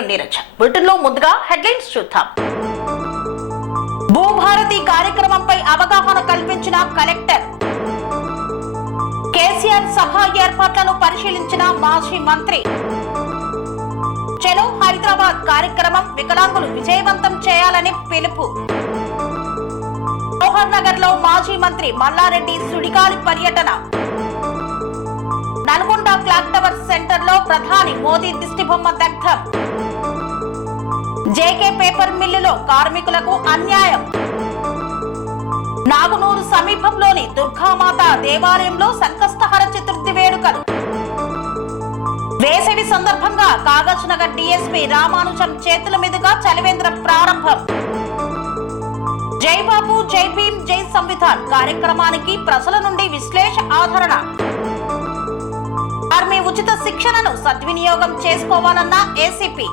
నేను నీరజ్. బ్రిటన్లో ముందుగా హెడ్లైన్స్ చూద్దాం. భూభారతి కార్యక్రమంపై అవగాహన కల్పించిన కలెక్టర్. కేసీఆర్ సభ ఏర్పాట్లను పరిశీలించిన మాజీ మంత్రి. చలో హైదరాబాద్ కార్యక్రమం వికలాంగులు విజయవంతం చేయాలని పిలుపు. జవహర్ నగర్ లో మాజీ మంత్రి మల్లారెడ్డి సుడిగాలి పర్యటన. నల్గొండ క్లాక్ టవర్ సెంటర్ లో ప్రధాని మోదీ దిష్టిబొమ్మ దగ్ధం. జేకే పేపర్ మిల్లులో కార్మికులకు అన్యాయం. నాగునూరు సమీపంలోని దుర్గామాత దేవాలయంలో సంకష్టహర చతుర్థి వేడుకలు. వేసవి సందర్భంగా కాగజ్ నగర్ డీఎస్పీ రామానుజం చేతుల మీదుగా చలివేంద్ర ప్రారంభం. జై బాబు జై భీమ్ జై సంవిధాన్ కార్యక్రమానికి ప్రజల నుండి విశ్లేష ఆదరణ. ఆర్మీ ఉచిత శిక్షణను సద్వినియోగం చేసుకోవాలన్న ఏసీపీ.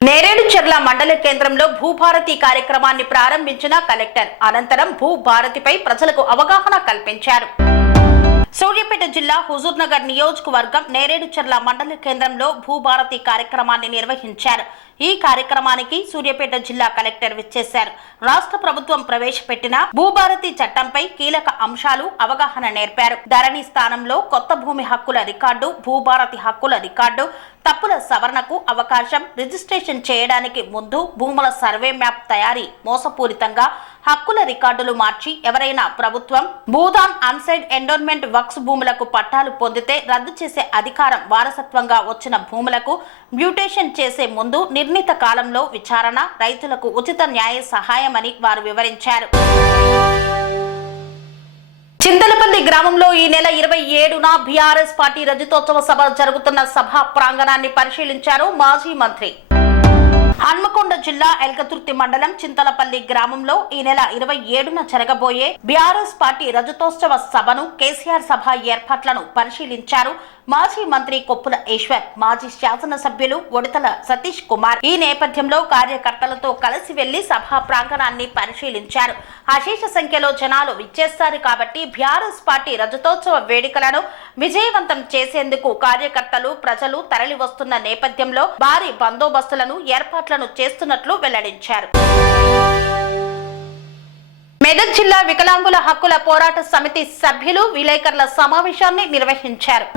నేరేడుచర్ల మండల కేంద్రంలో భూభారతి కార్యక్రమాన్ని ప్రారంభించిన కలెక్టర్. అనంతరం భూభారతిపై ప్రజలకు అవగాహన కల్పించారు. సూర్యాపేట జిల్లా హుజూర్ నగర్ నియోజకవర్గం నేరేడుచర్ల మండల కేంద్రంలో భూభారతి కార్యక్రమాన్ని నిర్వహించారు. ఈ కార్యక్రమానికి సూర్యాపేట జిల్లా కలెక్టర్ విచ్చేశారు. రాష్ట్ర ప్రభుత్వం ప్రవేశపెట్టిన భూభారతి చట్టంపై కీలక అంశాలు అవగాహన నేర్పారు. ధరణి స్థానంలో కొత్త భూమి హక్కుల రికార్డు, భూభారతి హక్కుల రికార్డు, తప్పుల సవరణకు అవకాశం, రిజిస్ట్రేషన్ చేయడానికి ముందు భూముల సర్వే మ్యాప్ తయారీ, మోసపూరితంగా హక్కుల రికార్డులు మార్చి ఎవరైనా ప్రభుత్వం భూదాన్ అన్సైడ్ ఎండోన్మెంట్ వక్స్ భూములకు పట్టాలు పొందితే రద్దు చేసే అధికారం, వారసత్వంగా వచ్చిన భూములకు మ్యూటేషన్ చేసే ముందు నిర్ణీత కాలంలో విచారణ, రైతులకు ఉచిత న్యాయ సహాయమని వారు వివరించారు. చింతలపల్లి గ్రామంలో ఈ నెల 27న బీఆర్ఎస్ పార్టీ రజతోత్సవ సభ జరుగుతున్న సభ ప్రాంగణాన్ని పరిశీలించారు మాజీ మంత్రి. హన్మకొండ జిల్లా ఎల్కతుర్తి మండలం చింతలపల్లి గ్రామంలో ఈ నెల 27న జరగబోయే బీఆర్ఎస్ పార్టీ రజతోత్సవ సభను కేసీఆర్ సభ ఏర్పాట్లను పరిశీలించారు మాజీ మంత్రి కొప్పుల ఈశ్వర్, మాజీ శాసనసభ్యులు ఒడితల సతీష్ కుమార్. ఈ నేపథ్యంలో కార్యకర్తలతో కలిసి వెళ్లి సభా ప్రాంగణాన్ని పరిశీలించారు. అశేష సంఖ్యలో జనాలు విచ్చేస్తారు కాబట్టి బీఆర్ఎస్ పార్టీ రజతోత్సవ వేడుకలను విజయవంతం చేసేందుకు కార్యకర్తలు, ప్రజలు తరలి వస్తున్న నేపథ్యంలో భారీ బందోబస్తులను ఏర్పాట్లను చేస్తున్నట్లు వెల్లడించారు. మెదక్ జిల్లా వికలాంగుల హక్కుల పోరాట సమితి సభ్యులు విలేకరుల సమావేశాన్ని నిర్వహించారు.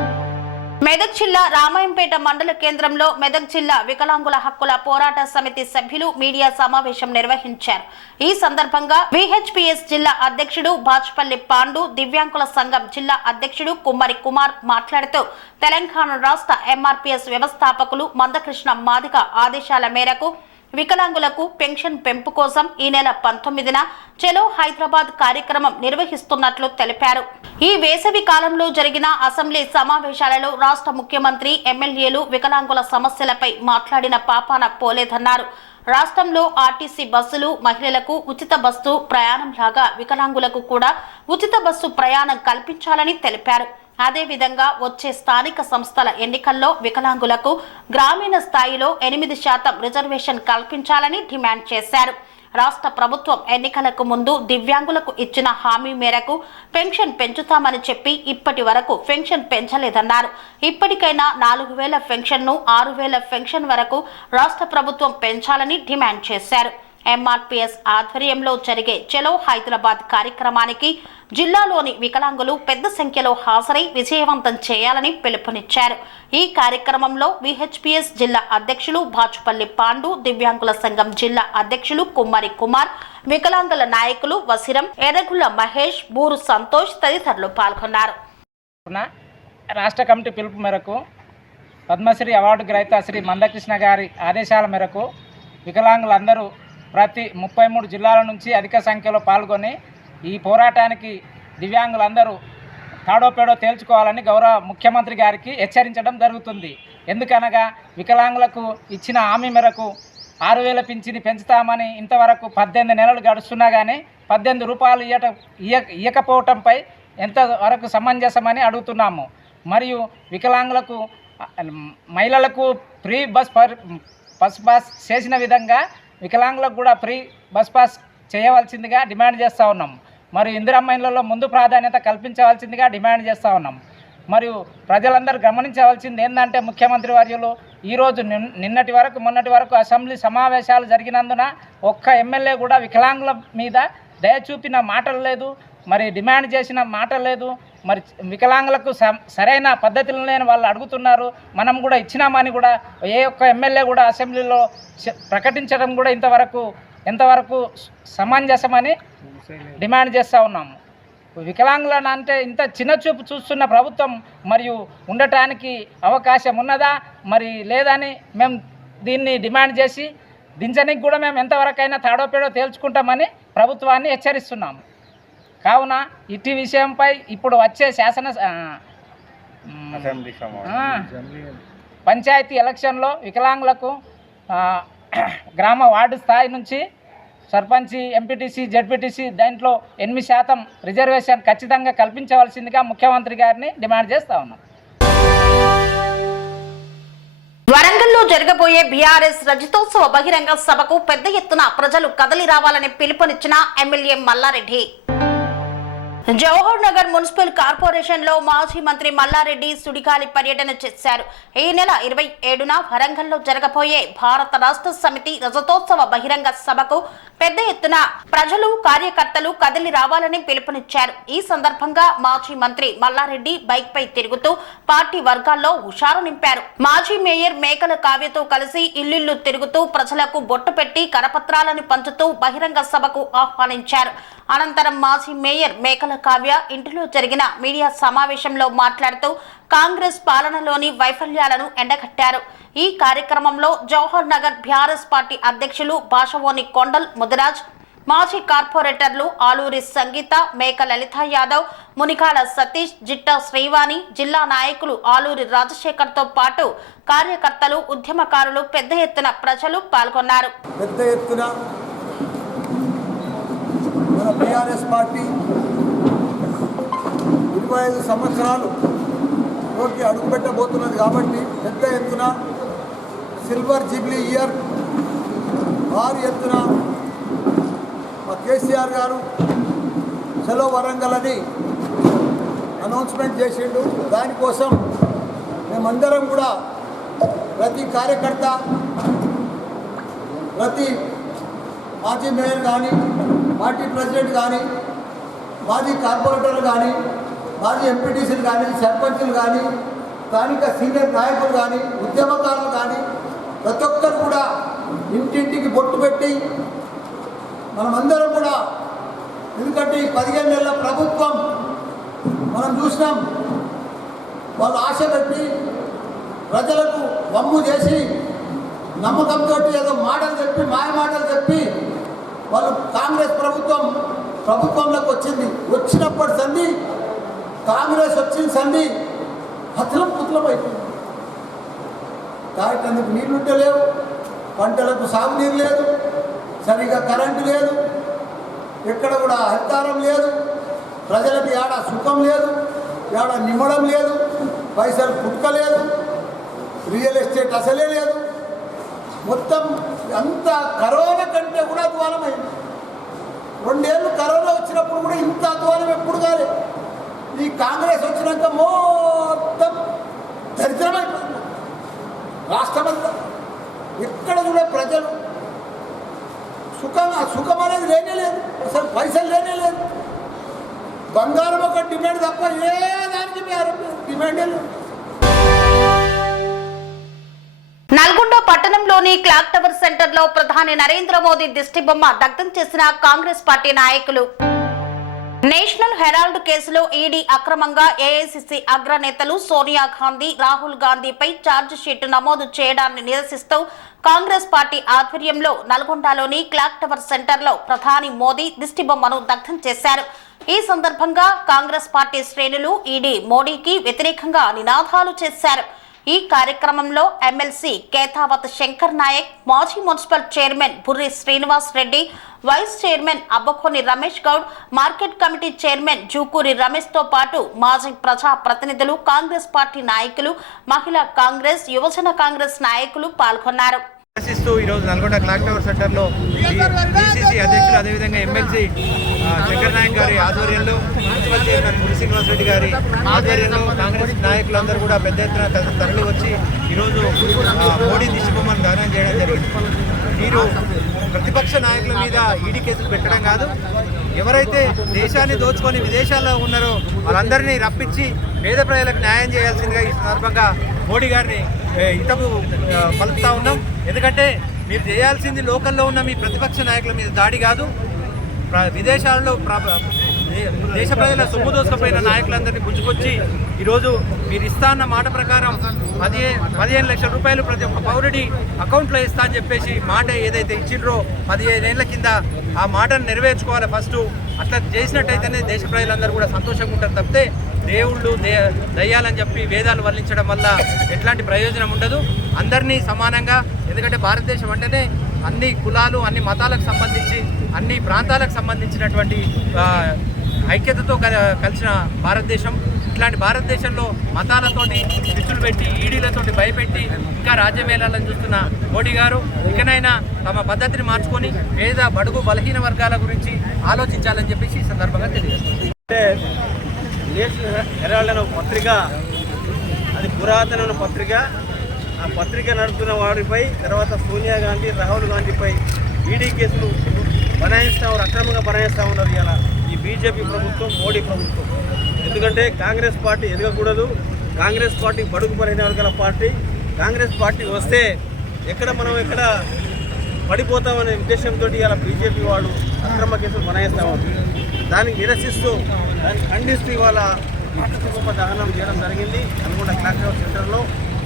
మెదక్ జిల్లా రామాయంపేట మండల కేంద్రంలో మెదక్ జిల్లా వికలాంగుల హక్కుల పోరాట సమితి సభ్యులు మీడియా సమావేశం నిర్వహించారు. ఈ సందర్భంగా విహెచ్పిఎస్ జిల్లా అధ్యక్షుడు బాచ్పల్లి పాండు, దివ్యాంగుల సంఘం జిల్లా అధ్యక్షుడు కుమ్మరి కుమార్ మాట్లాడుతూ తెలంగాణ రాష్ట్ర ఎంఆర్పీఎస్ వ్యవస్థాపకులు మందకృష్ణ మాదిగ ఆదేశాల మేరకు వికలాంగులకు పెన్షన్ పెంపు కోసం ఈ నెల 19న చలో హైదరాబాద్ కార్యక్రమం నిర్వహిస్తున్నట్లు తెలిపారు. ఈ వేసవి కాలంలో జరిగిన అసెంబ్లీ సమావేశాలలో రాష్ట్ర ముఖ్యమంత్రి, ఎమ్మెల్యేలు వికలాంగుల సమస్యలపై మాట్లాడిన పాపాన పోలేదన్నారు. రాష్ట్రంలో ఆర్టీసీ బస్సులు మహిళలకు ఉచిత బస్సు ప్రయాణం లాగా వికలాంగులకు కూడా ఉచిత బస్సు ప్రయాణం కల్పించాలని తెలిపారు. అదేవిధంగా వచ్చే స్థానిక సంస్థల ఎన్నికల్లో వికలాంగులకు గ్రామీణ స్థాయిలో 8% రిజర్వేషన్ కల్పించాలని డిమాండ్ చేశారు. రాష్ట్ర ప్రభుత్వం ఎన్నికలకు ముందు దివ్యాంగులకు ఇచ్చిన హామీ మేరకు పెన్షన్ పెంచుతామని చెప్పి ఇప్పటి వరకు పెన్షన్ పెంచలేదన్నారు. ఇప్పటికైనా 4000 పెన్షన్ను 6000 పెన్షన్ వరకు రాష్ట్ర ప్రభుత్వం పెంచాలని డిమాండ్ చేశారు. ఎంఆర్పీఎస్ ఆధ్వర్యంలో జరిగే చలో హైదరాబాద్ కార్యక్రమానికి జిల్లాలోని వికలాంగులు పెద్ద సంఖ్యలో హాజరై విజయవంతం చేయాలని పిలుపునిచ్చారు. ఈ కార్యక్రమంలో విహెచ్పిఎస్ జిల్లా అధ్యక్షులు బాచుపల్లి పాండు, దివ్యాంగుల సంఘం జిల్లా అధ్యక్షులు కుమ్మరి కుమార్, వికలాంగుల నాయకులు వసిరం, ఎర్రగుల్ల మహేష్, బూరు సంతోష్ తదితరులు పాల్గొన్నారు. రాష్ట్ర కమిటీ పిలుపు మేరకు పద్మశ్రీ అవార్డు గ్రహీత శ్రీ మందకృష్ణ గారి ఆదేశాల మేరకు వికలాంగులందరూ ప్రతి 33 జిల్లాల నుంచి అధిక సంఖ్యలో పాల్గొని ఈ పోరాటానికి దివ్యాంగులందరూ తాడోపేడో తేల్చుకోవాలని గౌరవ ముఖ్యమంత్రి గారికి హెచ్చరించడం జరుగుతుంది. ఎందుకనగా వికలాంగులకు ఇచ్చిన హామీ మేరకు 6000 పింఛని పెంచుతామని ఇంతవరకు 18 నెలలు గడుస్తున్నా కానీ 18 రూపాయలు ఇయ్యకపోవటంపై ఎంతవరకు సమంజసమని అడుగుతున్నాము. మరియు వికలాంగులకు మహిళలకు ఫ్రీ బస్ పాస్ చేసిన విధంగా వికలాంగులకు కూడా ఫ్రీ బస్ పాస్ చేయవలసిందిగా డిమాండ్ చేస్తూ ఉన్నాము. మరియు ఇందిరమ్మ ఇళ్లలో ముందు ప్రాధాన్యత కల్పించవలసిందిగా డిమాండ్ చేస్తూ ఉన్నాం. మరియు ప్రజలందరూ గమనించవలసింది ఏంటంటే ముఖ్యమంత్రి వర్యులు ఈరోజు మొన్నటి వరకు అసెంబ్లీ సమావేశాలు జరిగినందున ఒక్క ఎమ్మెల్యే కూడా వికలాంగుల మీద దయ చూపిన మాటలు లేదు, మరి డిమాండ్ చేసిన మాట లేదు. మరి వికలాంగులకు సరైన పద్ధతులు లేని వాళ్ళు అడుగుతున్నారు. మనం కూడా ఇచ్చినామని కూడా ఏ ఒక్క ఎమ్మెల్యే కూడా అసెంబ్లీలో ప్రకటించడం కూడా ఎంతవరకు సమంజసమని డిమాండ్ చేస్తూ ఉన్నాము. వికలాంగులను అంటే ఇంత చిన్నచూపు చూస్తున్న ప్రభుత్వం మరియు ఉండటానికి అవకాశం ఉన్నదా మరి లేదని మేము దీన్ని డిమాండ్ చేసి దించడానికి కూడా మేము ఎంతవరకైనా తాడోపేడో తేల్చుకుంటామని ప్రభుత్వాన్ని హెచ్చరిస్తున్నాము. కావున ఇటీ విషయంపై ఇప్పుడు వచ్చే పంచాయతీ ఎలక్షన్లో వికలాంగులకు గ్రామ వార్డు స్థాయి నుంచి సర్పంచి, ఎంపీటీసీ, జెడ్పీటీసీ దాంట్లో 8% రిజర్వేషన్ ఖచ్చితంగా కల్పించవలసిందిగా ముఖ్యమంత్రి గారిని డిమాండ్ చేస్తూ ఉన్నాం. వరంగల్లో జరగబోయే బీఆర్ఎస్ రజతోత్సవ బహిరంగ సభకు పెద్ద ఎత్తున ప్రజలు కదలి రావాలని పిలుపునిచ్చిన MLA Mallareddy. Jawahar Nagar municipal corporation లో మాజీ మంత్రి మల్లారెడ్డి సుడిగాలి పర్యటన చేశారు. ఈ నెల 27న వరంగల్లో జరగబోయే భారత రాష్ట్ర సమితి రజతోత్సవ బహిరంగ సభకు పెద్ద ఎత్తున ప్రజలు, కార్యకర్తలు కదిలి రావాలని పిలుపునిచ్చారు. ఈ సందర్భంగా మాజీ మంత్రి మల్లారెడ్డి బైక్ పై తిరుగుతూ పార్టీ వర్గాల్లో హుషారు నింపారు. మాజీ మేయర్ మేకల కావ్యతో కలిసి ఇల్లు తిరుగుతూ ప్రజలకు బొట్టు పెట్టి కరపత్రాలను పంచుతూ బహిరంగ సభకు ఆహ్వానించారు. అనంతరం మాజీ మేయర్ మేకల కావ్య ఇంటిలో జరిగిన మీడియా సమావేశంలో మాట్లాడుతూ కాంగ్రెస్ పాలనలోని వైఫల్యాలను ఎండగట్టారు. ఈ కార్యక్రమంలో జవహర్ నగర్ బీఆర్ఎస్ పార్టీ అధ్యక్షులు భాషవోని కొండల్ ముదిరాజ్, మాజీ కార్పొరేటర్లు ఆలూరి సంగీత, మేక లలిత యాదవ్, మునికాల సతీష్, జిట్టా శ్రీవాణి, జిల్లా నాయకులు ఆలూరి రాజశేఖర్ తో పాటు కార్యకర్తలు, ఉద్యమకారులు పెద్ద ఎత్తున ప్రజలు పాల్గొన్నారు. పెద్ద ఎత్తున మన బీఆర్ఎస్ పార్టీ 25 సంవత్సరాలులోకి అడుగుపెట్టబోతున్నది కాబట్టి పెద్ద ఎత్తున సిల్వర్ జూబ్లీ ఇయర్ భారీ ఎత్తున మా కేసీఆర్ గారు చలో వరంగల్ అని అనౌన్స్మెంట్ చేసిండు. దానికోసం మేమందరం కూడా ప్రతి కార్యకర్త, ప్రతి మాజీ మేయర్ కానీ, పార్టీ ప్రెసిడెంట్ కానీ, మాజీ కార్పొరేటర్లు కానీ, మాజీ ఎంపీటీసీలు కానీ, సర్పంచులు కానీ, స్థానిక సీనియర్ నాయకులు కానీ, ఉద్యమకారులు కానీ ప్రతి ఒక్కరు కూడా ఇంటింటికి బొట్టు పెట్టి మనమందరం కూడా, ఎందుకంటే ఈ 15 నెలల ప్రభుత్వం మనం చూసినాం, వాళ్ళు ఆశ పెట్టి ప్రజలకు వమ్ము చేసి నమ్మకంతో ఏదో మాటలు చెప్పి, మాయ మాటలు చెప్పి వాళ్ళు కాంగ్రెస్ ప్రభుత్వంలోకి వచ్చినప్పటి సంది కాంగ్రెస్ వచ్చిన సంది పుత్లం అయిపోయింది. తాగేందుకు నీళ్లుంటే లేవు, పంటలకు సాగునీరు లేదు, సరిగా కరెంటు లేదు, ఎక్కడ కూడా హరితారం లేదు, ప్రజలకు ఏడ సుఖం లేదు, ఏడ నిమ్మడం లేదు, పైసలు పుట్టుకలేదు, రియల్ ఎస్టేట్ అసలే లేదు. మొత్తం అంతా కరోనా కంటే కూడా అధ్వానమైంది. 2 ఏళ్ళు కరోనా వచ్చినప్పుడు కూడా ఇంత అధ్వానం ఎప్పుడు కాలేదు. ఈ కాంగ్రెస్ వచ్చినాక మొత్తం దరిద్రమైపోయింది రాష్ట్రమంతా. ఎక్కడ కూడా ప్రజలు సుఖం అనేది లేనే లేదు, అసలు పైసలు లేనే లేదు. బంగారం ఒక డిమాండ్ తప్ప ఏ దానికి డిమాండే లేదు. నల్గొండ పట్టణంలోని క్లాక్ టవర్ సెంటర్ లో ప్రధాని నరేంద్ర మోదీ దిష్టిబొమ్మ దగ్ధం చేసిన కాంగ్రెస్ పార్టీ నాయకులు. నేషనల్ హెరాల్డ్ కేసులో ఈడీ అక్రమంగా ఏఐసిసి అగ్రనేతలు సోనియా గాంధీ, రాహుల్ గాంధీపై ఛార్జ్ షీట్ నమోదు చేయడాన్ని నిరసిస్తూ కాంగ్రెస్ పార్టీ ఆధ్వర్యంలో నల్గొండలోని క్లాక్ టవర్ సెంటర్ లో ప్రధాని మోదీ దిష్టిబొమ్మను దగ్ధం చేశారు. ఈ సందర్భంగా కాంగ్రెస్ పార్టీ శ్రేణులు ఈడీ మోడీకి వ్యతిరేకంగా నినాదాలు చేశారు. ఈ కార్యక్రమంలో ఎమ్మెల్సీ కేతావత్ శంకర్ నాయక్, మాజీ municipal chairman Burri Srinivas Reddy, vice chairman Abbakoni Ramesh Goud, market committee chairman Jukuri Ramesh తో పాటు మాజీ ప్రజా ప్రతినిధులు, కాంగ్రెస్ పార్టీ నాయకులు, మహిళా కాంగ్రెస్, యువజన కాంగ్రెస్ నాయకులు పాల్గొన్నారు. ఆశిస్తూ ఈరోజు నల్గొండ క్లాక్ టవర్ సెంటర్లో బీసీసీ అధ్యక్షులు అదేవిధంగా ఎమ్మెల్సీ శంకర్ నాయక్ గారి ఆధ్వర్యంలో మున్సిపల్ చైర్మన్ మురి శ్రీనివాసరెడ్డి గారి ఆధ్వర్యంలో కాంగ్రెస్ నాయకులందరూ కూడా పెద్ద ఎత్తున తరలి వచ్చి ఈరోజు మోడీ దిష్టిబొమ్మను దానం చేయడం జరిగింది. మీరు ప్రతిపక్ష నాయకుల మీద ఈడీ కేసులు పెట్టడం కాదు, ఎవరైతే దేశాన్ని దోచుకొని విదేశాల్లో ఉన్నారో వాళ్ళందరినీ రప్పించి పేద ప్రజలకు న్యాయం చేయాల్సిందిగా ఈ సందర్భంగా మోడీ గారిని హితవు పలుకుతా ఉన్నాం. ఎందుకంటే మీరు చేయాల్సింది లోకల్లో ఉన్న మీ ప్రతిపక్ష నాయకుల మీద దాడి కాదు, విదేశాలలో దేశ ప్రజల సొమ్ము దోసుకుపోయిన నాయకులందరినీ గుంజుకొచ్చి ఈరోజు మీరు ఇస్తా అన్న మాట ప్రకారం 15 లక్షల రూపాయలు ప్రతి ఒక్క పౌరుడి అకౌంట్లో ఇస్తా అని చెప్పేసి మాట ఏదైతే ఇచ్చిండ్రో 15 ఏళ్ల కింద ఆ మాటను నెరవేర్చుకోవాలి ఫస్ట్. అట్లా చేసినట్టయితేనే దేశ ప్రజలందరూ కూడా సంతోషంగా ఉంటారు తప్పితే దేవుళ్ళు దయ్యాలని చెప్పి వేదాలు వర్ణించడం వల్ల ఎట్లాంటి ప్రయోజనం ఉండదు. అందరినీ సమానంగా, ఎందుకంటే భారతదేశం అంటేనే అన్ని కులాలు అన్ని మతాలకు సంబంధించి అన్ని ప్రాంతాలకు సంబంధించినటువంటి ఐక్యతతో కలిసిన భారతదేశం. ఇట్లాంటి భారతదేశంలో మతాలతోటి చిచ్చులు పెట్టి ఈడీలతోటి భయపెట్టి ఇంకా రాజ్యమేళాలను చూస్తున్న మోడీ గారు ఇకనైనా తమ పద్ధతిని మార్చుకొని పేద బడుగు బలహీన వర్గాల గురించి ఆలోచించాలని చెప్పేసి ఈ సందర్భంగా తెలియజేస్తుంది. నేషనల్ హెరాల్డ్ అనే పత్రిక, అది పురాతన పత్రిక. ఆ పత్రిక నడుపుతున్న వారిపై, తర్వాత సోనియా గాంధీ, రాహుల్ గాంధీపై ఈడీ కేసులు అక్రమంగా బనాయిస్తూ ఉన్నారు ఇలా ఈ బీజేపీ ప్రభుత్వం, మోడీ ప్రభుత్వం. ఎందుకంటే కాంగ్రెస్ పార్టీ ఎదగకూడదు, కాంగ్రెస్ పార్టీ బడుగు బలహీన వర్గాల పార్టీ. కాంగ్రెస్ పార్టీ వస్తే మనం ఎక్కడ పడిపోతామనే ఉద్దేశంతో ఇలా బీజేపీ వాళ్ళు అక్రమ కేసులు బనాయిస్తూ ఉన్నారు. దానికి నిరసిస్తూ, దాన్ని ఖండిస్తూ ఇవాళ గొప్ప దహనం చేయడం జరిగింది నల్గొండ క్లాక్ టవర్ సెంటర్లో.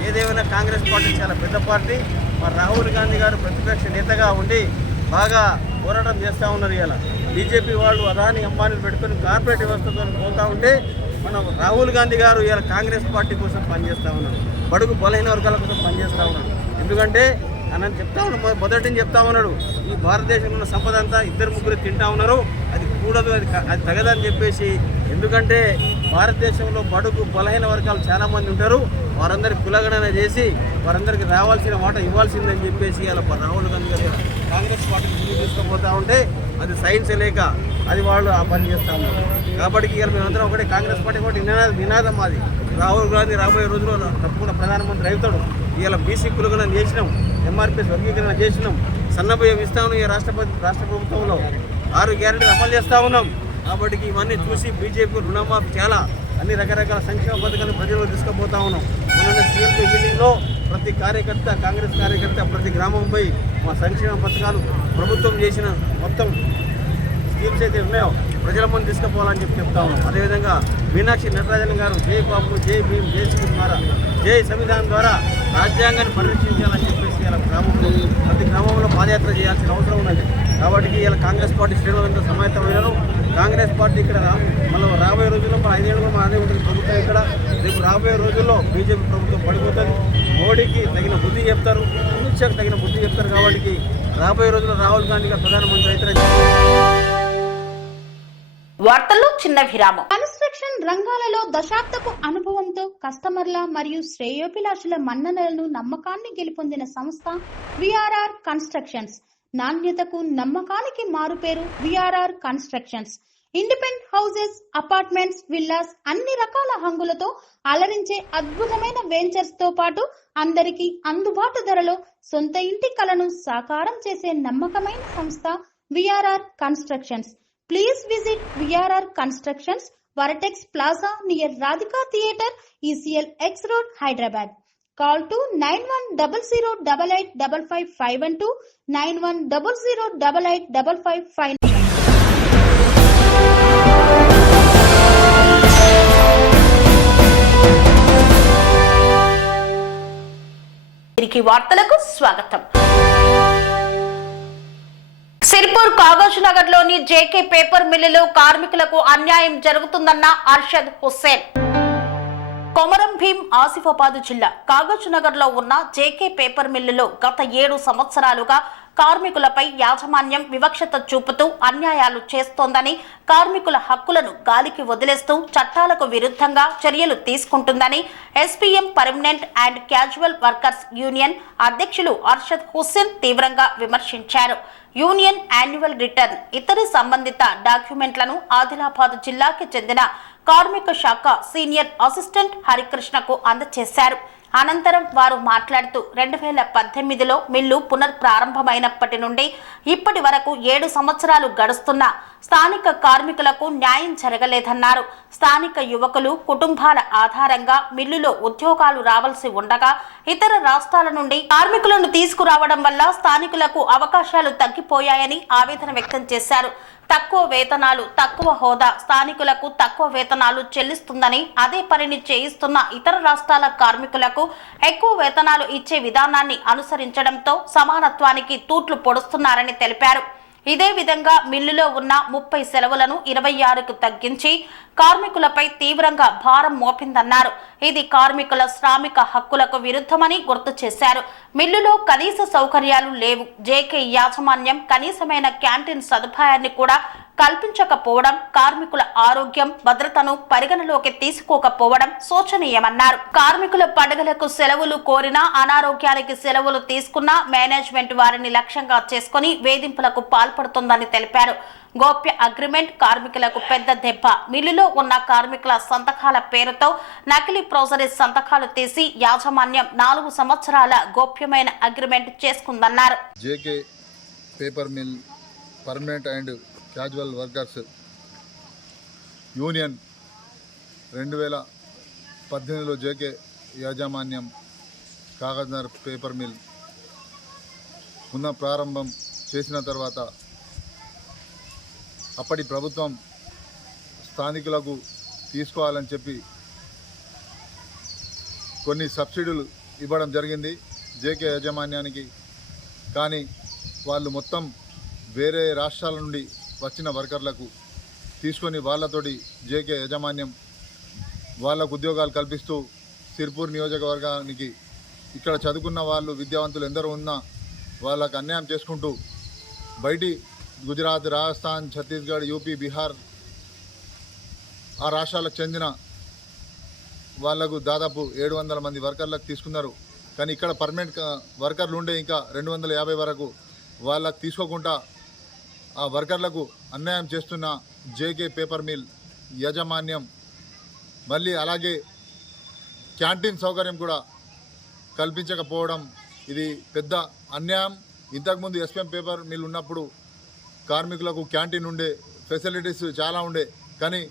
ఏదేమైనా కాంగ్రెస్ పార్టీ చాలా పెద్ద పార్టీ. మరి రాహుల్ గాంధీ గారు ప్రతిపక్ష నేతగా ఉండి బాగా పోరాటం చేస్తూ ఉన్నారు. ఇలా బీజేపీ వాళ్ళు అదాని అంబానీలు పెట్టుకొని కార్పొరేట్ వ్యవస్థతో పోతూ ఉంటే మనం రాహుల్ గాంధీ గారు ఇలా కాంగ్రెస్ పార్టీ కోసం పనిచేస్తూ ఉన్నారు, బడుగు బలహీన వర్గాల కోసం పనిచేస్తూ ఉన్నారు. ఎందుకంటే అని చెప్తా ఉన్నాడు, మొదటి నుంచి చెప్తా ఉన్నాడు, ఈ భారతదేశంలో ఉన్న సంపద అంతా 2-3 తింటా ఉన్నారు, అది కూడదు, అది తగదని చెప్పేసి. ఎందుకంటే భారతదేశంలో బడుగు బలహీన వర్గాలు చాలామంది ఉంటారు, వారందరికీ కులగణన చేసి వారందరికీ రావాల్సిన మాట ఇవ్వాల్సిందని చెప్పేసి అలా రాహుల్ గాంధీ గారు కాంగ్రెస్ పార్టీని ముందుకు తీసుకుపోతూ ఉంటే అది సైన్స్ లేక అది వాళ్ళు ఆ పని చేస్తూ ఉన్నారు. కాబట్టి ఇవాళ మేమందరం ఒకటి కాంగ్రెస్ పార్టీ ఒకటి నినాదం మాది. రాహుల్ గాంధీ రాబోయే రోజుల్లో తప్పకుండా ప్రధానమంత్రి అవుతాడు. ఇవాళ బీసీ కులగణన చేసినాం, ఎంఆర్పీఎస్ వర్గీకరణ చేసినాం, సన్నబియ్యం ఇస్తాము. ఈ రాష్ట్ర ప్రభుత్వంలో 6 గ్యారెంటీలు అమలు చేస్తూ ఉన్నాం. కాబట్టి ఇవన్నీ చూసి బీజేపీ రుణమాఫీ చాలా అన్ని రకరకాల సంక్షేమ పథకాలను ప్రజలకు తీసుకుపోతా ఉన్నాం. మొన్న సీఎల్పీ మీటింగ్లో ప్రతి కార్యకర్త, కాంగ్రెస్ కార్యకర్త ప్రతి గ్రామం పోయి మా సంక్షేమ పథకాలు ప్రభుత్వం చేసిన మొత్తం స్కీమ్స్ అయితే ఉన్నాయో ప్రజల ముందు తీసుకుపోవాలని చెప్తా ఉన్నాం. అదేవిధంగా మీనాక్షి నటరాజన్ గారు జై బాబు, జై భీమ్, జై శ్రీ ద్వారా, జై సంవిధానం ద్వారా రాజ్యాంగాన్ని పరిరక్షించాలని చెప్పేసి ఇలా ప్రతి గ్రామంలో పాదయాత్ర చేయాల్సిన అవసరం ఉన్నది. కాబట్టి ఇలా కాంగ్రెస్ పార్టీ శ్రేణులంతా సమాయత్తమైనారు. కాంగ్రెస్ పార్టీ ఇక్కడ మళ్ళీ రాబోయే రోజుల్లో మన 5 ఏళ్ళు అదే ఉంటుంది ప్రభుత్వం ఇక్కడ. రేపు రాబోయే రోజుల్లో బీజేపీ ప్రభుత్వం పడిపోతుంది. మోడీకి తగిన బుద్ధి చెప్తారు, అమిత్ షాకి తగిన బుద్ధి చెప్తారు. కాబట్టి రాబోయే రోజుల్లో రాహుల్ గాంధీ గారు ప్రధానమంత్రి అయితే. వార్తల్లో చిన్న విరామం. కన్స్ట్రక్షన్ రంగాలలో దశాబ్దపు అనుభవంతో కస్టమర్ల మరియు శ్రేయోభిలాషుల మన్ననలను, నమ్మకాన్ని గెలుపొందిన సంస్థ విఆర్ఆర్ కన్స్ట్రక్షన్స్. నాణ్యతకు, నమ్మకానికి మారుపేరు VRR constructions. Independent houses, apartments, villas అన్ని రకాల హంగులతో అలరించే అద్భుతమైన వెంచర్స్ తో పాటు అందరికీ అందుబాటు ధరలో సొంత ఇంటి కలను సాకారం చేసే నమ్మకమైన సంస్థ VRR constructions. Please visit VRR Constructions, Varatex Plaza near Radhika Theatre, ECL X Road, Hyderabad. Call to 9100885552, 9100885559. తిరిగి వార్తలకు స్వాగతం. సిర్పూర్ కాగజ్ నగర్ లోని జేకే పేపర్ మిల్లులో కార్మికులకు అన్యాయం జరుగుతుందన్న అర్షద్ హుస్సేన్. కొమరం భీం ఆసిఫాబాద్ జిల్లా కాగజ్ నగర్ లో ఉన్న జేకే పేపర్ మిల్లులో గత 7 సంవత్సరాలుగా కార్మికులపై యాజమాన్యం వివక్షత చూపుతూ అన్యాయాలు చేస్తోందని, కార్మికుల హక్కులను గాలికి వదిలేస్తూ చట్టాలకు విరుద్ధంగా చర్యలు తీసుకుంటుందని SPM permanent and casual workers union అధ్యక్షులు అర్షద్ హుస్సేన్ తీవ్రంగా విమర్శించారు. యూనియన్ యాన్యువల్ రిటర్న్, ఇతర సంబంధిత డాక్యుమెంట్లను ఆదిలాబాద్ జిల్లాకి చెందిన కార్మిక శాఖ సీనియర్ అసిస్టెంట్ హరికృష్ణకు అందజేశారు. అనంతరం వారు మాట్లాడుతూ 2018లో మిల్లు పునఃప్రారంభమైనప్పటి నుండి ఇప్పటి వరకు 7 సంవత్సరాలు గడుస్తున్నా స్థానిక కార్మికులకు న్యాయం జరగలేదన్నారు. స్థానిక యువకులు కుటుంబాల ఆధారంగా మిల్లులో ఉద్యోగాలు రావాల్సి ఉండగా ఇతర రాష్ట్రాల నుండి కార్మికులను తీసుకురావడం వల్ల స్థానికులకు అవకాశాలు తగ్గిపోయాయని ఆవేదన వ్యక్తం చేశారు. తక్కువ వేతనాలు, తక్కువ హోదా స్థానికులకు తక్కువ వేతనాలు చెల్లిస్తుందని, అదే పనిని చేయిస్తున్న ఇతర రాష్ట్రాల కార్మికులకు ఎక్కువ వేతనాలు ఇచ్చే విధానాన్ని అనుసరించడంతో సమానత్వానికి తూట్లు పొడుస్తున్నారని తెలిపారు. ఇదే విధంగా మిల్లులో ఉన్న 30 సెలవులను 26కు తగ్గించి కార్మికులపై తీవ్రంగా భారం మోపిందన్నారు. ఇది కార్మికుల శ్రామిక హక్కులకు విరుద్ధమని గుర్తు చేశారు. మిల్లులో కనీస సౌకర్యాలు లేవు. జేకే యాజమాన్యం కనీసమైన క్యాంటీన్ సదుపాయాన్ని కూడా కల్పించకపోవడం, కార్మికుల ఆరోగ్యం, భద్రతను పరిగణలోకి తీసుకోకపోవడం శోచనీయమన్నారు. కార్మికుల పండుగలకు సెలవులు కోరినా, అనారోగ్యానికి సెలవులు తీసుకున్నా మేనేజ్మెంట్ వారిని లక్ష్యంగా చేసుకుని వేధింపులకు పాల్పడుతోందని తెలిపారు. గోప్య అగ్రిమెంట్ కార్మికులకు పెద్ద దెబ్బ. మిల్లులో ఉన్న కార్మికుల సంతకాల పేరుతో నకిలీ ప్రోజరీస్ సంతకాలు తీసి యాజమాన్యం 4 సంవత్సరాల గోప్యమైన అగ్రిమెంట్ చేసుకుందన్నారు. JK paper mill permanent and casual workers union 2018లో జేకే యాజమాన్యం కాగజ్నగర్ పేపర్ మిల్ పునః ప్రారంభం చేసిన తర్వాత అప్పటి ప్రభుత్వం స్థానికులకు తీసుకోవాలని చెప్పి కొన్ని సబ్సిడీలు ఇవ్వడం జరిగింది జేకే యాజమాన్యానికి. కానీ వాళ్ళు మొత్తం వేరే రాష్ట్రాల నుండి వచ్చిన వర్కర్లకు తీసుకొని వాళ్ళతోటి జేకే యాజమాన్యం వాళ్ళకు ఉద్యోగాలు కల్పిస్తూ సిర్పూర్ నియోజకవర్గానికి ఇక్కడ చదువుకున్న వాళ్ళు విద్యావంతులు ఎందరో ఉన్నా వాళ్ళకు అన్యాయం చేసుకుంటూ బయటి గుజరాత్, రాజస్థాన్, ఛత్తీస్గఢ్, యూపీ, బీహార్ ఆ రాష్ట్రాలకు చెందిన వాళ్లకు దాదాపు 700 మంది వర్కర్లకు తీసుకున్నారు. కానీ ఇక్కడ పర్మనెంట్ వర్కర్లు ఉండే ఇంకా 250 వరకు వాళ్ళకు తీసుకోకుండా ఆ వర్కర్లకు అన్యాయం చేస్తున్న జేకే పేపర్ మిల్ యాజమాన్యం మళ్ళీ అలాగే క్యాంటీన్ సౌకర్యం కూడా కల్పించకపోవడం ఇది పెద్ద అన్యాయం. ఇంతకుముందు ఎస్పీఎం పేపర్ మిల్ ఉన్నప్పుడు కార్మికులకు క్యాంటీన్ ఉండే, ఫెసిలిటీస్ చాలా ఉండే, కానీ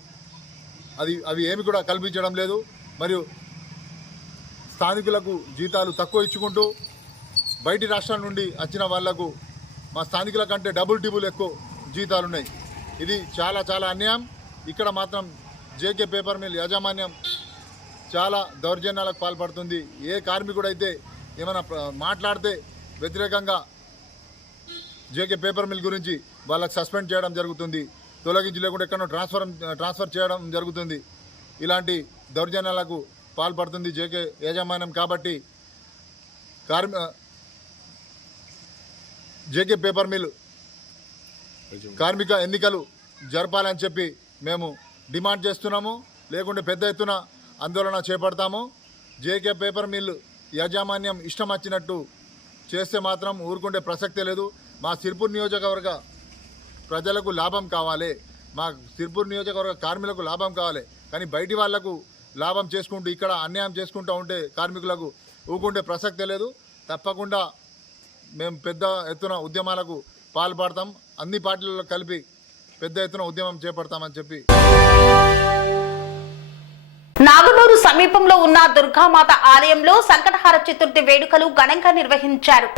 అవి ఏమి కూడా కల్పించడం లేదు. మరియు స్థానికులకు జీతాలు తక్కువ ఇచ్చుకుంటూ బయటి రాష్ట్రాల నుండి వచ్చిన వాళ్లకు మా స్థానికుల కంటే డబుల్ ఎక్కువ జీతాలు ఉన్నాయి. ఇది చాలా చాలా అన్యాయం. ఇక్కడ మాత్రం జేకే పేపర్ మిల్ యాజమాన్యం చాలా దౌర్జన్యాలకు పాల్పడుతుంది. ఏ కార్మికుడైతే ఏమైనా మాట్లాడితే వ్యతిరేకంగా జేకే పేపర్ మిల్ గురించి వాళ్ళకి సస్పెండ్ చేయడం జరుగుతుంది, తొలగించి లేకుండా ఎక్కడో ట్రాన్స్ఫర్ చేయడం జరుగుతుంది. ఇలాంటి దౌర్జన్యాలకు పాల్పడుతుంది జేకే యాజమాన్యం. కాబట్టి జేకే పేపర్ మిల్ కార్మిక ఎన్నికలు జరపాలని చెప్పి మేము డిమాండ్ చేస్తున్నాము. లేకుంటే పెద్ద ఎత్తున ఆందోళన చేపడతాము. జేకే పేపర్ మిల్ యాజమాన్యం ఇష్టం వచ్చినట్టు చేస్తే మాత్రం ఊరుకుంటే ప్రసక్తే లేదు. మా సిర్పూర్ నియోజకవర్గ ప్రజలకు లాభం కావాలి, మా సిర్పూర్ నియోజకవర్గ కార్మికులకు లాభం కావాలి. కానీ బయటి వాళ్లకు లాభం చేసుకుంటూ ఇక్కడ అన్యాయం చేసుకుంటూ ఉంటే కార్మికులకు ఊరుకుంటే ప్రసక్తే లేదు. తప్పకుండా మేము పెద్ద ఎత్తున ఉద్యమాలకు పాల్పడతాం. అన్ని పార్టీలలో కలిపి పెద్ద ఎత్తున ఉద్యమం చేపడతామని చెప్పి. నాగునూరు సమీపంలో ఉన్న దుర్గామాత ఆలయంలో సంకటహార చతుర్థి వేడుకలు ఘనంగా నిర్వహించారు.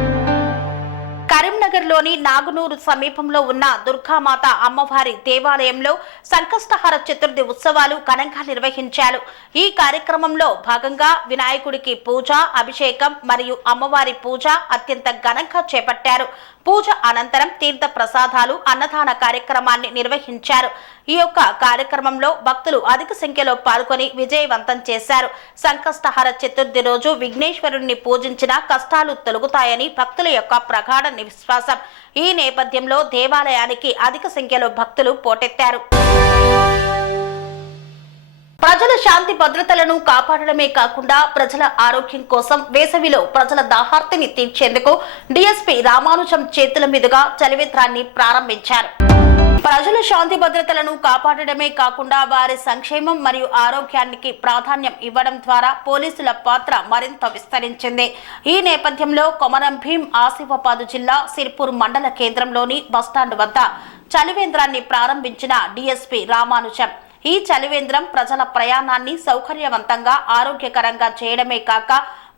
కరీంనగర్లోని నాగునూరు సమీపంలో ఉన్న దుర్గామాత అమ్మవారి దేవాలయంలో సంకష్టహార చతుర్థి ఉత్సవాలు ఘనంగా నిర్వహించారు. ఈ కార్యక్రమంలో భాగంగా వినాయకుడికి పూజ, అభిషేకం మరియు అమ్మవారి పూజ అత్యంత ఘనంగా చేపట్టారు. పూజ అనంతరం తీర్థ ప్రసాదాలు అన్నదాన కార్యక్రమాన్ని నిర్వహించారు. ఈ యొక్క కార్యక్రమంలో భక్తులు అధిక సంఖ్యలో పాల్గొని విజయవంతం చేశారు. సంకష్టహర చతుర్థి రోజు విఘ్నేశ్వరుణ్ణి పూజించిన కష్టాలు తొలగుతాయని భక్తుల యొక్క ప్రగాఢ విశ్వాసం. ఈ నేపథ్యంలో దేవాలయానికి అధిక సంఖ్యలో భక్తులు పోటెత్తారు. ప్రజల శాంతి భద్రతలను కాపాడడమే కాకుండా ప్రజల ఆరోగ్యం కోసం వేసవిలో ప్రజల దాహార్తిని తీర్చేందుకు డీఎస్పీ రామానుజం చేతుల మీదుగా చలివేంద్రాన్ని ప్రారంభించారు. ప్రజల శాంతి భద్రతలను కాపాడడమే కాకుండా వారి సంక్షేమం మరియు ఆరోగ్యానికి ప్రాధాన్యం ఇవ్వడం ద్వారా పోలీసుల పాత్ర మరింత విస్తరించింది. ఈ నేపథ్యంలో కొమరం భీం ఆసిఫాబాద్ జిల్లా సిర్పూర్ మండల కేంద్రంలోని బస్టాండ్ వద్ద చలివేంద్రాన్ని ప్రారంభించిన డీఎస్పీ రామానుజం ఈ చలివేంద్రం ప్రజల ప్రయాణాన్ని సౌకర్యవంతంగా ఆరోగ్యకరంగా చేయడమే కాక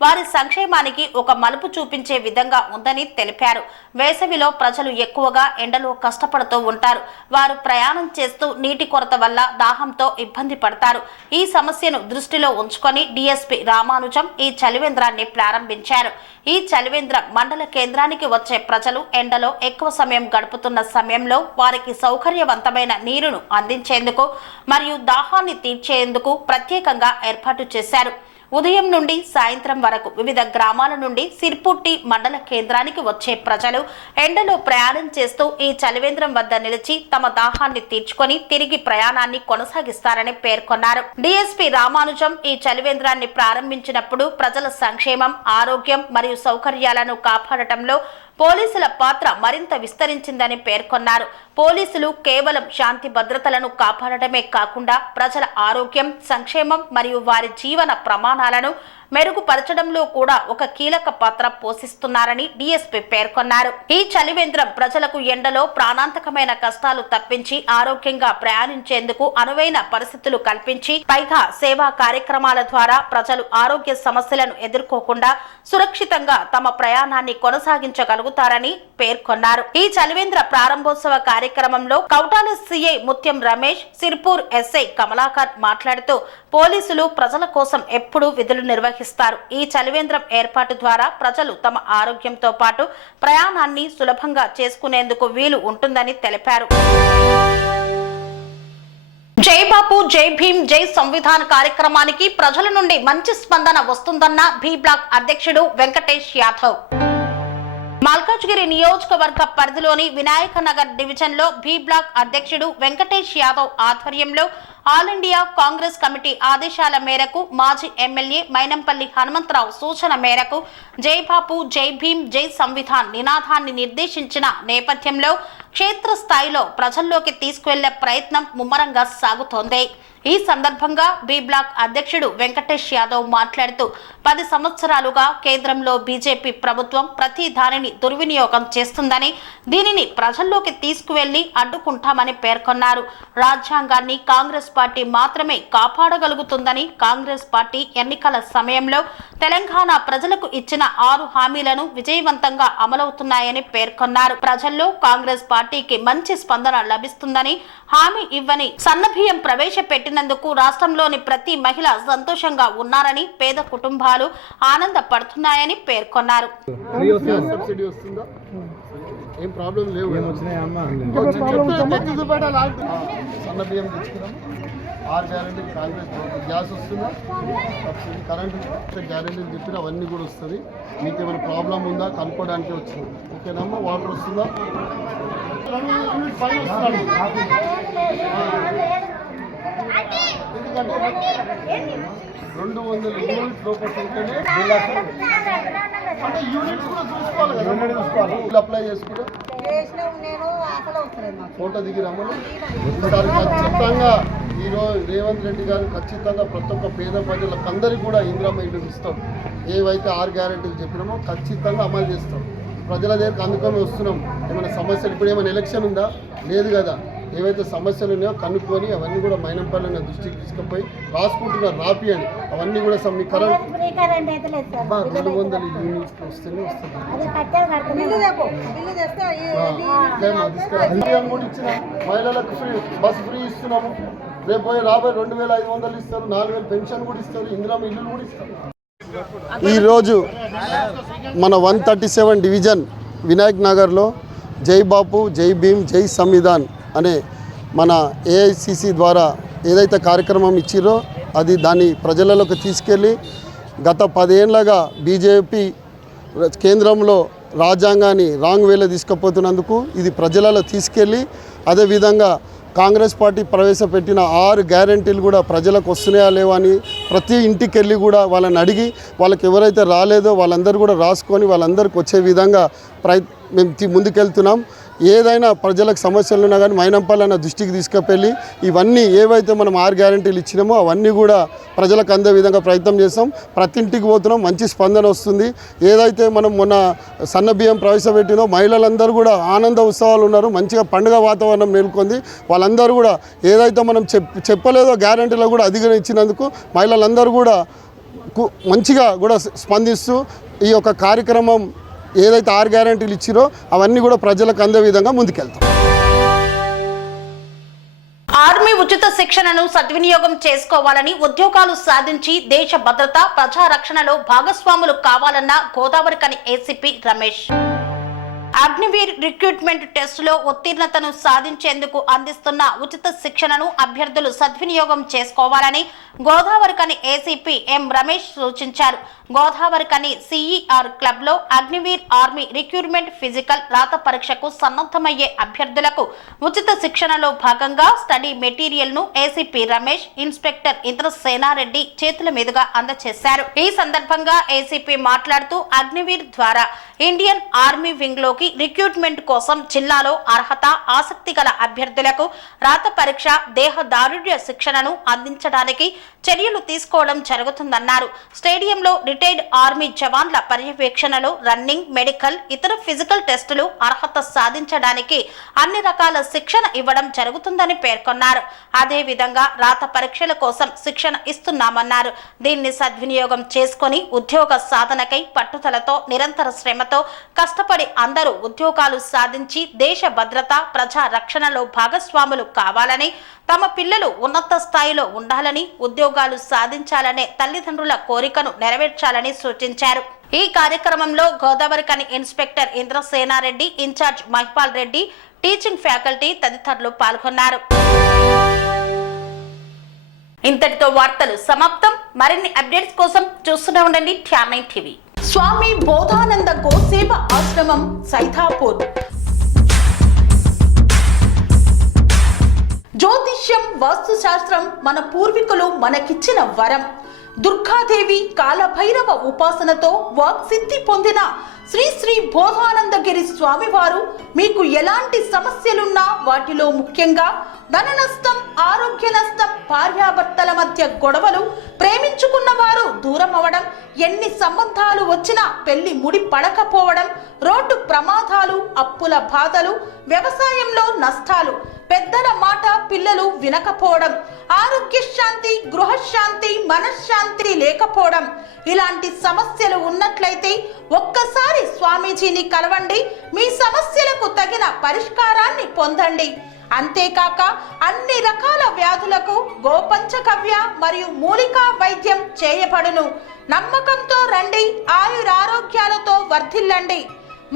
వారి సంక్షేమానికి ఒక మలుపు చూపించే విధంగా ఉందని తెలిపారు. వేసవిలో ప్రజలు ఎక్కువగా ఎండలో కష్టపడుతూ ఉంటారు. వారు ప్రయాణం చేస్తూ నీటి కొరత వల్ల దాహంతో ఇబ్బంది పడతారు. ఈ సమస్యను దృష్టిలో ఉంచుకొని డీఎస్పీ రామానుజం ఈ చలివేంద్రాన్ని ప్రారంభించారు. ఈ చలివేంద్రం మండల కేంద్రానికి వచ్చే ప్రజలు ఎండలో ఎక్కువ సమయం గడుపుతున్న సమయంలో వారికి సౌకర్యవంతమైన నీరును అందించేందుకు మరియు దాహాన్ని తీర్చేందుకు ప్రత్యేకంగా ఏర్పాటు చేశారు. ఉదయం నుండి సాయంత్రం వరకు వివిధ గ్రామాల నుండి సిర్పూర్ మండల కేంద్రానికి వచ్చే ప్రజలు ఎండలో ప్రయాణం చేస్తూ ఈ చలివేంద్రం వద్ద నిలిచి తమ దాహాన్ని తీర్చుకొని తిరిగి ప్రయాణాన్ని కొనసాగిస్తారని పేర్కొన్నారు. డీఎస్పీ రామానుజం ఈ చలివేంద్రాన్ని ప్రారంభించినప్పుడు ప్రజల సంక్షేమం, ఆరోగ్యం మరియు సౌకర్యాలను కాపాడటంలో పోలీసుల పాత్ర మరింత విస్తరించిందని పేర్కొన్నారు. పోలీసులు కేవలం శాంతి భద్రతలను కాపాడటమే కాకుండా ప్రజల ఆరోగ్యం, సంక్షేమం మరియు వారి జీవన ప్రమాణాలను మెరుగుపరచడంలో కూడా ఒక కీలక పాత్ర పోషిస్తున్నారని డీఎస్పీ పేర్కొన్నారు. ఈ చలివేంద్రం ప్రజలకు ఎండలో ప్రాణాంతకమైన కష్టాలు తప్పించి ఆరోగ్యంగా ప్రయాణించేందుకు అనువైన పరిస్థితులు కల్పించి పైగా సేవా కార్యక్రమాల ద్వారా ప్రజలు ఆరోగ్య సమస్యలను ఎదుర్కోకుండా సురక్షితంగా తమ ప్రయాణాన్ని కొనసాగించగలుగుతారని పేర్కొన్నారు. ఈ చలివేంద్ర ప్రారంభోత్సవ కార్యక్రమంలో కౌటాల సిఐ ముత్యం రమేష్, సిర్పూర్ ఎస్ఐ కమలాకర్ మాట్లాడుతూ పోలీసులు ప్రజల కోసం ఎప్పుడూ విధులు నిర్వహిస్తారు. ఈ చలివేంద్రం ఏర్పాటు ద్వారా ప్రజలు తమ ఆరోగ్యంతో పాటు ప్రయాణాన్ని సులభంగా చేసుకునేందుకు వీలు ఉంటుందని తెలిపారు. జై బాపు, జై భీమ్, జై సంవిధాన్ కార్యక్రమానికి ప్రజల నుండి మంచి స్పందన వస్తుందన్న బి బ్లాక్ అధ్యక్షుడు వెంకటేష్ యాదవ్. మల్కాజ్గిరి నియోజకవర్గ పరిధిలోని వినాయక నగర్ డివిజన్ లో బి బ్లాక్ అధ్యక్షుడు వెంకటేష్ యాదవ్ ఆధ్వర్యంలో ఆల్ ఇండియా కాంగ్రెస్ కమిటీ ఆదేశాల మేరకు మాజీ ఎమ్మెల్యే మైనంపల్లి హనుమంతరావు సూచన మేరకు జై బాపు, జై భీమ్, జై సంవిధాన్ నినాదాన్ని నిర్దేశించిన నేపథ్యంలో క్షేత్రస్థాయిలో ప్రజల్లోకి తీసుకువెళ్లే ప్రయత్నం ముమ్మరంగా సాగుతోంది. ఈ సందర్భంగా బి బ్లాక్ అధ్యక్షుడు వెంకటేష్ యాదవ్ మాట్లాడుతూ 10 సంవత్సరాలుగా కేంద్రంలో బీజేపీ ప్రభుత్వం ప్రతి దానిని దుర్వినియోగం చేస్తుందని, దీనిని ప్రజల్లోకి తీసుకువెళ్లి అడ్డుకుంటామని పేర్కొన్నారు. రాజ్యాంగాన్ని కాంగ్రెస్ పార్టీ మాత్రమే కాపాడగలుగుతుందని, కాంగ్రెస్ పార్టీ ఎన్నికల సమయంలో తెలంగాణ ప్రజలకు ఇచ్చిన 6 హామీలను విజయవంతంగా అమలవుతున్నాయని పేర్కొన్నారు. ప్రజల్లో కాంగ్రెస్ పార్టీకి మంచి స్పందన లభిస్తుందని, హామీ ఇవ్వని సన్నబియ్యం ప్రవేశపెట్టినందుకు రాష్ట్రంలోని ప్రతి మహిళ సంతోషంగా ఉన్నారని, పేద కుటుంబాలు ఆనందపడుతున్నాయని పేర్కొన్నారు. ఏం ప్రాబ్లం లేవు. సన్నబియ్యం తెచ్చుకున్నాం. 6 గ్యారెంటీలు కాంగ్రెస్ గ్యాస్ వస్తుందా, సబ్సిడీ కరెంటు గ్యారెంటీలు చెప్పిన అవన్నీ కూడా వస్తుంది. మీకు ఏమైనా ప్రాబ్లం ఉందా కనుక్కోవడానికి వచ్చింది. ఓకేనమ్మా, వాటర్ వస్తుందా? ఎందుకంటే 200 యూనిట్స్ లోపల ఉంటేనే అంటే యూనిట్స్ కూడా చూసుకోవాలి కదా, చూసుకోవాలి. అప్లై చేసుకుంటే ఫోటో దిగి రమ్మని ఒకసారి ఖచ్చితంగా ఈరోజు రేవంత్ రెడ్డి గారు ఖచ్చితంగా ప్రతి ఒక్క పేద ప్రజలకు అందరికీ కూడా ఇందిరమ్మ ఇల్లు ఇస్తాం. ఏవైతే 6 గ్యారెంటీలు చెప్పినామో ఖచ్చితంగా అమలు చేస్తాం. ప్రజల దగ్గరికి అందుకొని వస్తున్నాం. ఏమైనా సమస్యలు, ఇప్పుడు ఏమైనా ఎలక్షన్ ఉందా? లేదు కదా. ఏవైతే సమస్యలు ఉన్నాయో కనుక్కొని అవన్నీ కూడా మైనంపల్లి నా దృష్టికి తీసుకుపోయి రాసుకుంటున్నారు, రాపియండి. అవన్నీ కూడా మీ కరెంట్ 200 యూనిట్స్ వస్తేనే వస్తుంది. కూడా ఇచ్చిన మహిళలకు ఫ్రీ బస్ ఫ్రీ ఇస్తున్నాము. రేపు రాబోయే 2500 ఇస్తారు, 4000 పెన్షన్ కూడా ఇస్తారు, ఇందిరమ్మ ఇల్లు కూడా ఇస్తారు. ఈరోజు మన 137 డివిజన్ వినాయక్ నగర్లో జై బాపు జై భీమ్ జై సంవిధాన్ అనే మన ఏఐసిసి ద్వారా ఏదైతే కార్యక్రమం ఇచ్చిరో అది దాన్ని ప్రజలలోకి తీసుకెళ్ళి గత 10 ఏళ్ళగా బీజేపీ కేంద్రంలో రాజ్యాంగాన్ని రాంగ్ వేలో తీసుకుపోతున్నందుకు ఇది ప్రజలలో తీసుకెళ్ళి అదేవిధంగా కాంగ్రెస్ పార్టీ ప్రవేశపెట్టిన 6 గ్యారెంటీలు కూడా ప్రజలకు వస్తున్నాయా లేవా అని ప్రతి ఇంటికి వెళ్ళి కూడా వాళ్ళని అడిగి వాళ్ళకి ఎవరైతే రాలేదో వాళ్ళందరూ కూడా రాసుకొని వాళ్ళందరికీ వచ్చే విధంగా మేము ముందుకెళ్తున్నాం. ఏదైనా ప్రజలకు సమస్యలు ఉన్నా కానీ మైనంపల్లి అన్న దృష్టికి తీసుకువెళ్ళి ఇవన్నీ ఏవైతే మనం 6 గ్యారెంటీలు ఇచ్చినామో అవన్నీ కూడా ప్రజలకు అందే విధంగా ప్రయత్నం చేస్తాం. ప్రతి ఇంటికి పోతున్నాం, మంచి స్పందన వస్తుంది. ఏదైతే మనం మొన్న సన్న బియ్యం ప్రవేశపెట్టినో మహిళలందరూ కూడా ఆనంద ఉత్సవాలు ఉన్నారు, మంచిగా పండుగ వాతావరణం నెలకొంది. వాళ్ళందరూ కూడా ఏదైతే మనం చెప్పలేదో గ్యారెంటీలో కూడా అధికంగా ఇచ్చినందుకు మహిళలందరూ కూడా మంచిగా కూడా స్పందిస్తూ ఈ యొక్క కార్యక్రమం ఏదైతే 6 గ్యారెంటీలు ఇచ్చిరో అవన్నీ కూడా ప్రజలకు అందే విధంగా ముందుకెళ్తాం. ఆర్మీ ఉచిత శిక్షణను సద్వినియోగం చేసుకోవాలని, ఉద్యోగాలు సాధించి దేశ భద్రత ప్రజారక్షణలో భాగస్వాములు కావాలన్న గోదావరికని ఏసీపీ రమేష్. అగ్నివీర్ రిక్రూట్మెంట్ టెస్టులో ఉత్తీర్ణతను సాధించేందుకు అందిస్తున్న ఉచిత శిక్షణను అభ్యర్థులు సద్వినియోగం చేసుకోవాలని గోదావరికని ఏసీపీ ఎం రమేష్ సూచించారు. గోదావరికని సిఈఆర్ క్లబ్ లో అగ్నివీర్ ఆర్మీ రిక్రూట్మెంట్ ఫిజికల్ రాత పరీక్షకు సన్నద్ధమయ్యే అభ్యర్థులకు ఉచిత శిక్షణలో భాగంగా స్టడీ మెటీరియల్ ను ఏసీపీ రమేష్ ఇన్స్పెక్టర్ ఇంద్రసేనారెడ్డి చేతుల మీదుగా అందజేశారు. ఈ సందర్భంగా ఏసీపీ మాట్లాడుతూ అగ్నివీర్ ద్వారా ఇండియన్ ఆర్మీ వింగ్ లోకి రిక్రూట్మెంట్ కోసం జిల్లాలో అర్హత ఆసక్తి గల అభ్యర్థులకు రాత పరీక్ష దేహదారుఢ్య శిక్షణను అందించడానికి చర్యలు తీసుకోవడం జరుగుతుందన్నారు. స్టేడియంలో రిటైర్డ్ ఆర్మీ జవాన్ల పర్యవేక్షణలో రన్నింగ్, మెడికల్, ఇతర ఫిజికల్ టెస్టులు అర్హత సాధించడానికి అన్ని రకాల శిక్షణ ఇవ్వడం జరుగుతుందని పేర్కొన్నారు. అదేవిధంగా రాత పరీక్షల కోసం శిక్షణ ఇస్తున్నామన్నారు. దీన్ని సద్వినియోగం చేసుకుని ఉద్యోగ సాధనకై పట్టుదలతో నిరంతర శ్రమతో కష్టపడి అందరూ ఉద్యోగాలు సాధించి దేశ భద్రత ప్రజా రక్షణలో భాగస్వాములు కావాలని, తమ పిల్లలు ఉన్నత స్థాయిలో ఉండాలని, ఉద్యోగాలు సాధించాలనే తల్లిదండ్రుల కోరికను నెరవేర్చాలని సూచించారు. ఈ కార్యక్రమంలో Godavarikhani inspector Indrasena Reddy, in-charge Mahipal Reddy, teaching faculty తదితరులు పాల్గొన్నారు. ఇంతటితో వార్తలు సమాప్తం. మరిన్ని అప్డేట్స్ కోసం చూస్తూనే ఉండండి TR9 టీవీ. స్వామి బోధానంద గోసేవ ఆశ్రమం సైథాపూర్. జ్యోతిష్యం, వాస్తుశాస్త్రం మన పూర్వీకులు మనకిచ్చిన వరం. దుర్గాదేవి, కాలభైరవ ఉపాసనతో వాక్సిద్ధి పొందిన శ్రీ శ్రీ బోధానందగిరి స్వామివారు మీకు ఎలాంటి సమస్యలున్నా, వాటిలో ముఖ్యంగా ధన నష్టం, ఆరోగ్య నష్టం, భార్యాభర్తల మధ్య గొడవలు, ప్రేమించుకున్న వారు దూరం అవడం, ఎన్ని సంబంధాలు వచ్చినా పెళ్లి ముడి పడకపోవడం, రోడ్డు ప్రమాదాలు, అప్పుల బాధలు, వ్యవసాయంలో నష్టాలు, పెద్దల మాట పిల్లలు వినకపోవడం, ఆరోగ్య శాంతి, గృహశాంతి, మనశ్శాంతి లేకపోవడం, ఇలాంటి సమస్యలు ఉన్నట్లయితే ఒక్కసారి స్వామీజీని కలవండి. మీ సమస్యలకు తగిన పరిష్కారాన్ని పొందండి. అంతేకాక అన్ని రకాల వ్యాధులకు గోపంచకవ్య మరియు మూలికా వైద్యం చేయబడును. నమ్మకంతో రండి, ఆయురారోగ్యాలతో వర్ధిల్లండి.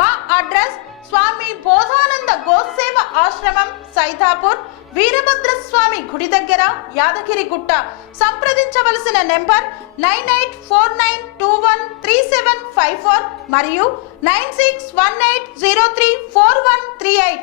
మా అడ్రస్ స్వామి బోధానంద గోసేవ ఆశ్రమం, సైథాపూర్, వీరభద్రస్వామి గుడి దగ్గర, యాదగిరిగుట్ట. సంప్రదించవలసిన నెంబర్ 9849213754 మరియు 9618034138.